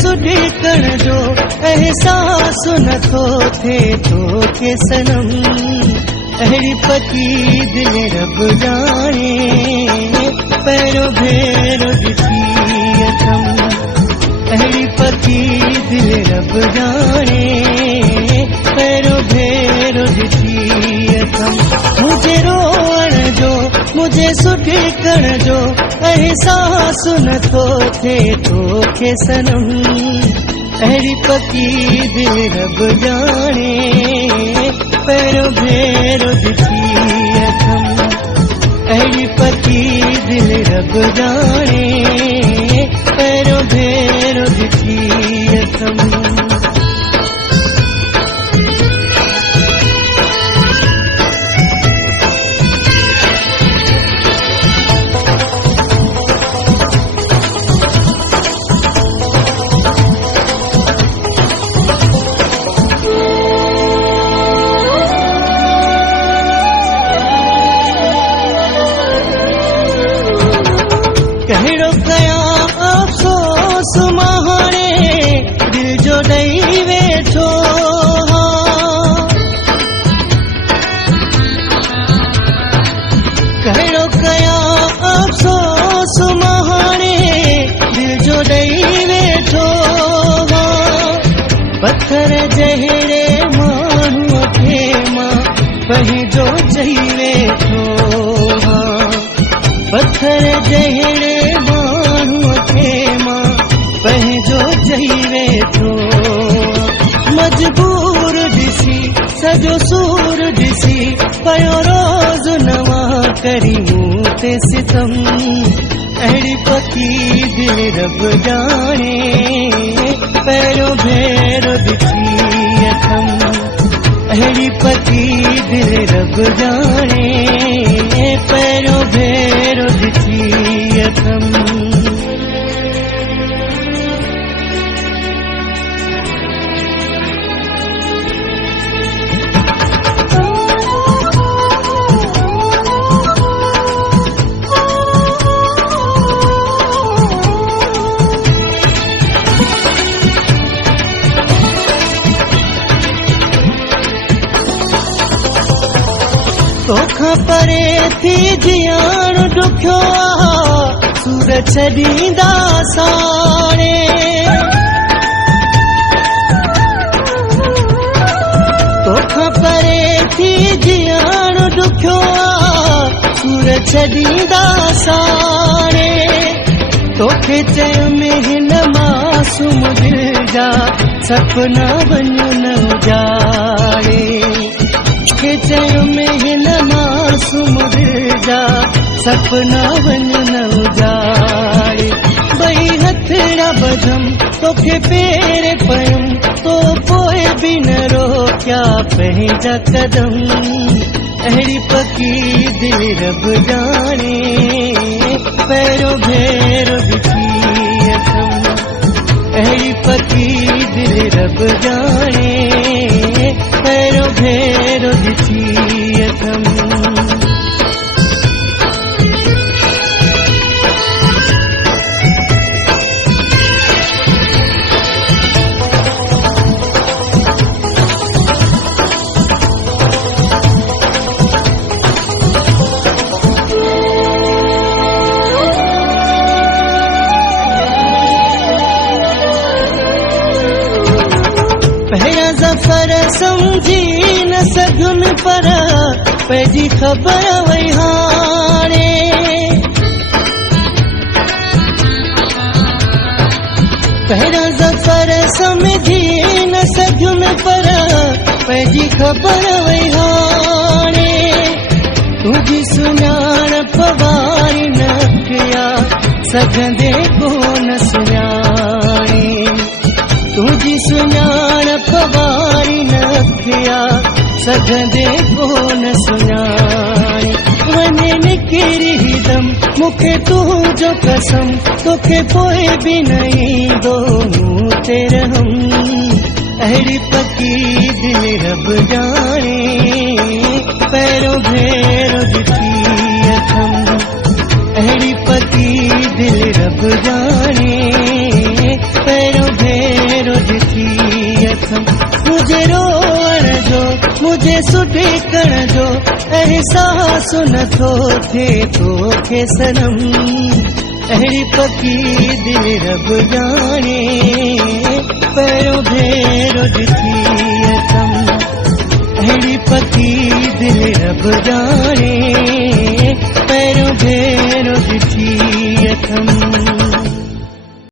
सुॾिकण जो एहसास नथो थे तो के सनम, अहिड़ी पकी दिल रब जाने, पैरों भेरो ॾिठी अथम, अहिड़ी पकी दिल रब जाने, पैरों भेरो ॾिठी अथम। मुझे रोअण जो मुझे सुॾिकण जो एहसास नथो थे तो के सनम, अहिड़ी पकी दिल रब जाने, पैरों भेरो ॾिठी अथम, अहिड़ी पकी दिल रब जाने, पैरों भेरो ॾिठी अथम। कहिड़ो कयां अफ़सोस मां हाणे दिल जो ॾेई वेठो, कहिड़ो कयां अफ़सोस मां हाणे दिल जो ॾेई वेठो, पत्थर जहिड़े माण्हूअ खे मां पंहिंजो चई वेठो, पत्थर जहिड़े माण्हूअ खे मां पंहिंजो चई वेठो, मजबूर ॾिसी सॼो सूर ॾिसी पयो रोज़ नवां करी मूं ते सितम, अहिड़ी पकी दिल रब जाने, पैरों भेरो ॾिठी अथम, अहिड़ी पकी दिल रब जाने, पैरों भेरो ॾिठी अथम। तोखां परे थी जियाण ॾुखियो आ, सूर छॾींदा साणे, तोखां परे थी जियाण ॾुखियो आ, सूर छॾींदा साणे, तोखे चयो में हिन मासूम दिल जा सपना वञो न उजाड़े, के चयो में हिन मासूम दिल जा सपना वञो न उजाड़े, ॿई हथड़ा बधम तोखे पेरे पयुम, तो पोइ बि न रोकिया पंहिंजा कदम, अहिड़ी पकी दिल रब जाने, पैरों भेरो ॾिठी अथम, अहिड़ी पकी दिल रब जाने, पैरों भेरो ॾिठी अथम। पहिरियां ज़फ़र सम्झी न सघुमि पर पंहिंजी ख़बर वई हाणे, पहिरियां ज़फ़र सम्झी न सघुमि पर पंहिंजी ख़बर वई हाणे, तुंहिंजी सुञाणप वारी न कया सघंदे कोन सुञाणे, तुंहिंजी सुञाणप वारी न सघंदे कोन सुञाणे वञे निकिरी हिदम मूंखे तुंहिंजो कसम तोखे पोइ बि न ईंदो मूं ते रहम अहिड़ी पकी दिलि रब ॼाणे पहिरियों भेरो ॾिठी अथम अहिड़ी पकी दिलि रब ॼाणे पहिरियों भेरो ॾिठी अथम मुझे रोअण जो मुझे सुठिकण जो एहसासु नथो थिए तोखे सनम अहिड़ी पकी दिलि रब ॼाणे पहिरियों भेरो ॾिठी अथम अहिड़ी पकी दिलि रब ॼाणे पहिरियों भेरो ॾिठी अथम